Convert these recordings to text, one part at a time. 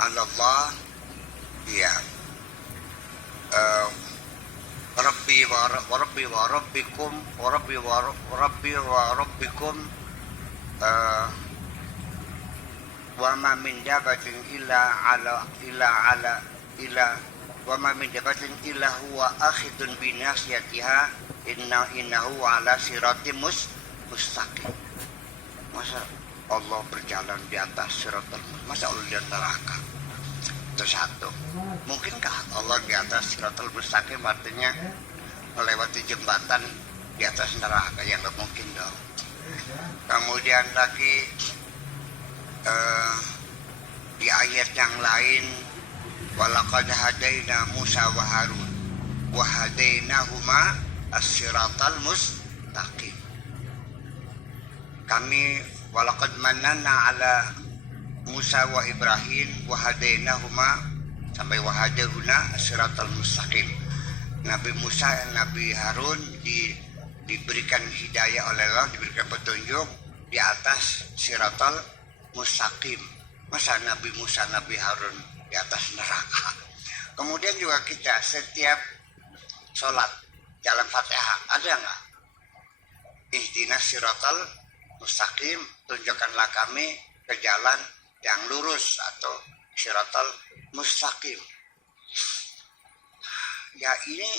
Allah, ya, Rabbi wa Rabbi wa Rabbikum wa Rabbi wa Rabbi wa Rabbikum, wa ma min dabatin illa wa ma min dabatin illa huwa akhidun bi nasiyatiha innahu ala siratim mustaqim. Masa Allah berjalan di atas siratal mustaqim? Masa Allah di neraka? Itu satu. Mungkinkah Allah di atas siratal mustaqim artinya melewati jembatan di atas neraka? Yang nggak mungkin dong. Kemudian lagi di ayat yang lain, walaqad hadaina Musa wa Harun wa hadainahuma as-siratal mustaqim. Kami walaqad mananna ala Musa wa Ibrahim wa hadainahuma sampai wa hadaina as-siratal mustaqim. Nabi Musa dan Nabi Harun diberikan hidayah oleh Allah, diberikan petunjuk di atas siratal mustaqim. Masa Nabi Musa, Nabi Harun di atas neraka? Kemudian juga kita setiap sholat jalan Fatihah ada nggak? Ihdinas siratal mustaqim, tunjukkanlah kami ke jalan yang lurus atau siratal mustaqim. Ya, ini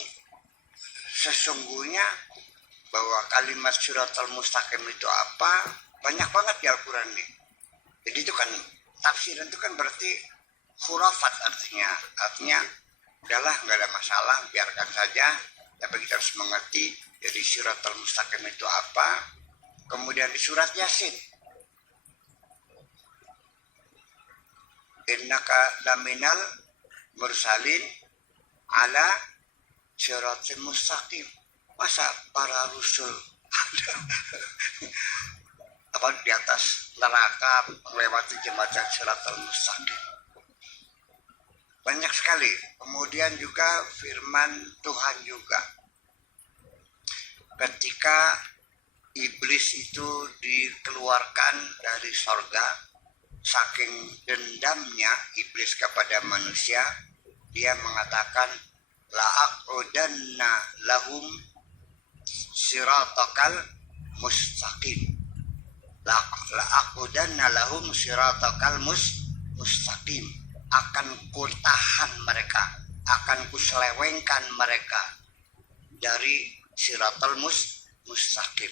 sesungguhnya bahwa kalimat siratal mustaqim itu apa? Banyak banget di Al-Quran nih. Jadi itu kan tafsiran itu kan berarti khurafat artinya udahlah nggak ada masalah, biarkan saja. Tapi kita harus mengerti jadi siratal mustaqim itu apa. Kemudian di surat Yasin, innaka laminal mursalin ala siratal mustaqim. Masa para rasul apa di atas neraka melewati jembatan siratal mustaqim? Banyak sekali. Kemudian juga firman Tuhan juga, ketika iblis itu dikeluarkan dari sorga, saking dendamnya iblis kepada manusia, dia mengatakan la'aqudanna lahum siratakal mustaqim. La'aqudanna lahum siratakal mustaqim. Akan kutahan mereka, akan kuselewengkan mereka dari siratal mustaqim.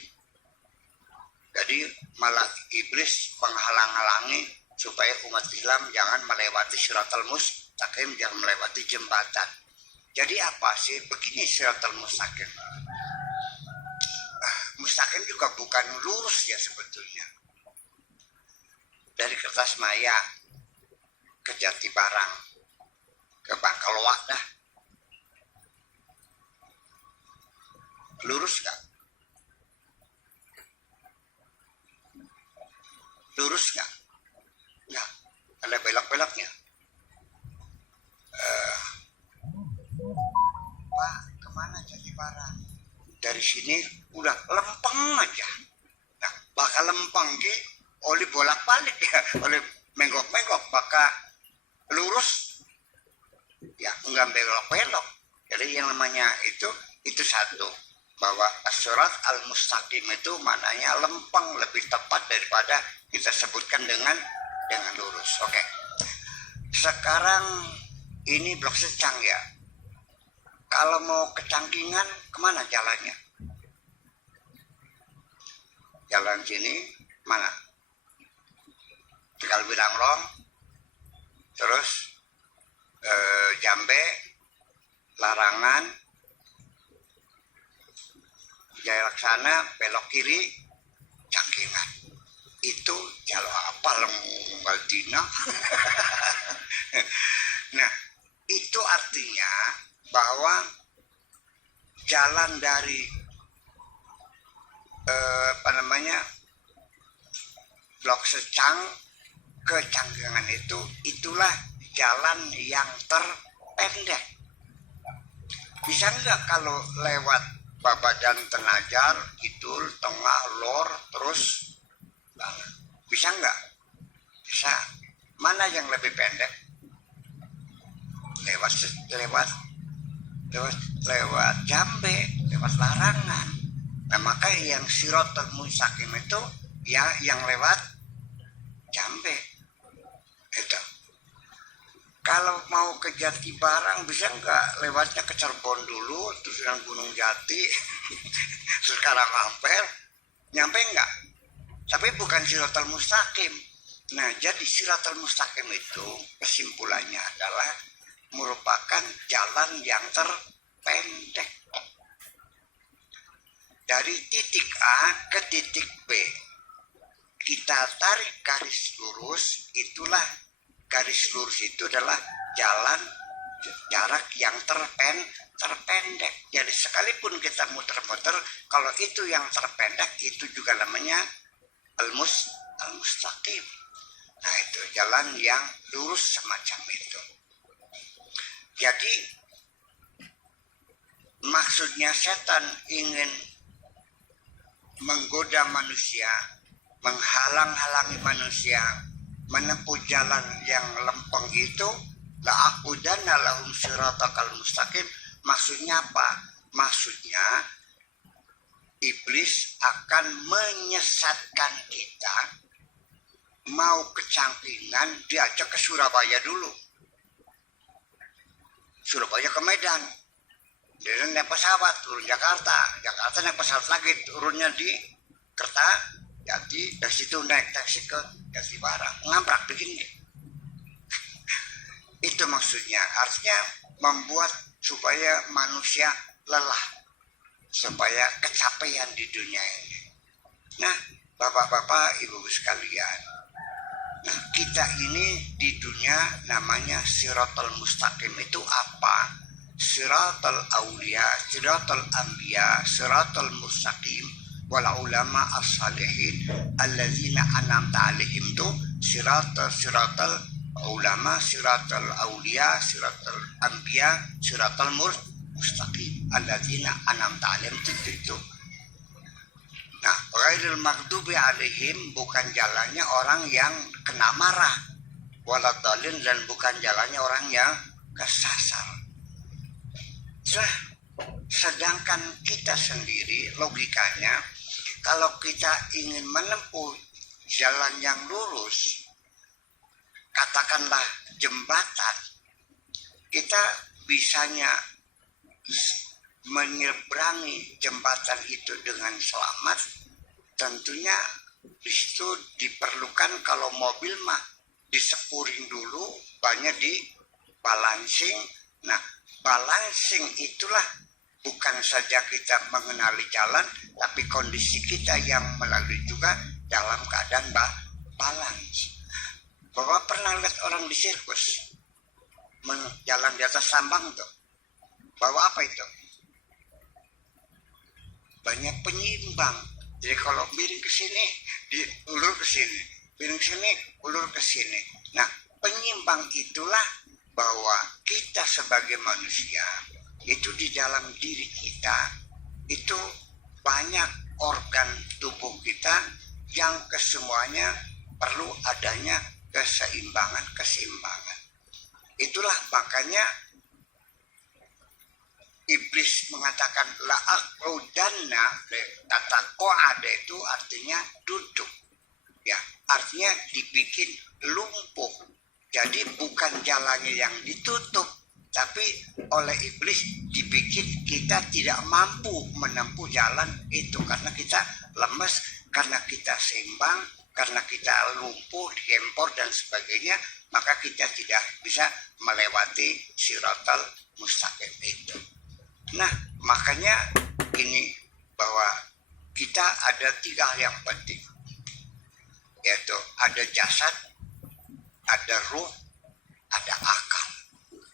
Jadi malah iblis menghalang-halangi supaya umat Islam jangan melewati siratal mustaqim, jangan melewati jembatan. Jadi apa sih begini siratal mustaqim? Mustaqim juga bukan lurus ya sebetulnya. Dari Kertasmaya ke Jatibarang ke Bangkalwak dah. Lurus gak? Lurus gak? Enggak, ada belok-beloknya. Pak, kemana Jatibarang? Dari sini udah lempeng aja. Nah, bakal lempeng ki oleh bolak-balik ya, oleh menggok-menggok, bakal lurus ya enggak belok-belok. Jadi yang namanya itu satu, bahwa as-sirat al-mustaqim itu maknanya lempeng, lebih tepat daripada kita sebutkan dengan lurus. Oke. Sekarang ini Blok Secang ya. Kalau mau ke Cangkingan kemana jalannya? Jalan sini mana? Tegal Bilangrong, terus Jambe, Larangan, Jaya Laksana, belok kiri, Cangkingan. Itu jalur apa Baldina? Nah, itu artinya bahwa jalan dari Blok Secang ke Cangkingan itulah jalan yang terpendek. Bisa nggak kalau lewat Babadan Tenajar, Kidul, Tengah, Lor, terus bisa nggak? Bisa. Mana yang lebih pendek? lewat lewat lewat lewat jambe, lewat larangan. Nah maka yang siratal mustaqim itu ya yang lewat jambe itu. Kalau mau ke Jatibarang bisa nggak lewatnya ke Cirebon dulu, terus yang Gunung Jati, sekarang Ampel, nyampe nggak? Tapi bukan siratal mustaqim. Nah, jadi siratal mustaqim itu kesimpulannya adalah merupakan jalan yang terpendek. Dari titik A ke titik B, kita tarik garis lurus, itulah garis lurus itu adalah jalan jarak yang terpendek. Jadi sekalipun kita muter-muter, kalau itu yang terpendek, itu juga namanya al-mustaqim. Nah itu jalan yang lurus semacam itu. Jadi maksudnya setan ingin menggoda manusia, menghalang-halangi manusia menempuh jalan yang lempeng itu, la'aqudanna lahum siratakal mustaqim. Maksudnya apa? Maksudnya iblis akan menyesatkan kita, mau kecangkingan diajak ke Surabaya dulu, Surabaya ke Medan, dia naik pesawat turun Jakarta naik pesawat lagi turunnya di Kertajati, dari situ naik taksi ke Jatibarang, ngambrak begini. Itu maksudnya, artinya membuat supaya manusia lelah, supaya kecapean di dunia ini. Nah, bapak-bapak, ibu-ibu sekalian, nah kita ini di dunia namanya siratal mustaqim. Itu apa? Siratal aulia, siratal anbiya, siratal mustaqim, wal ulama as-salihin alladzina an'amta alaihim. Itu siratal ulama, siratal aulia, siratal anbiya, siratal mustaqim alladzina an'amta alaihim. Itu. Nah, ghairil maghdubi alaihim, bukan jalannya orang yang kena marah, waladhalin, dan bukan jalannya orang yang kesasar. Sedangkan kita sendiri logikanya, kalau kita ingin menempuh jalan yang lurus, katakanlah jembatan, kita bisanya menyeberangi jembatan itu dengan selamat. Tentunya di situ diperlukan, kalau mobil mah disepuring dulu, banyak di balancing. Nah, balancing itulah bukan saja kita mengenali jalan, tapi kondisi kita yang melalui juga dalam keadaan balance. Bapak pernah lihat orang di sirkus jalan di atas sambang tuh, bawa apa itu? Banyak penyimbang. Jadi kalau miring ke sini, diulur ke sini, miring ke sini, ulur ke sini. Nah, penyimbang itulah bahwa kita sebagai manusia itu di dalam diri kita itu banyak organ tubuh kita yang kesemuanya perlu adanya keseimbangan. Itulah makanya iblis mengatakan la'aqudanna, kata qa'ada itu artinya duduk, ya, artinya dibikin lumpuh. Jadi bukan jalannya yang ditutup, tapi oleh iblis dibikin kita tidak mampu menempuh jalan itu, karena kita lemes, karena kita seimbang, karena kita lumpuh, digempor dan sebagainya, maka kita tidak bisa melewati siratal mustaqim itu. Nah, makanya ini bahwa kita ada 3 hal yang penting, yaitu ada jasad, ada ruh, ada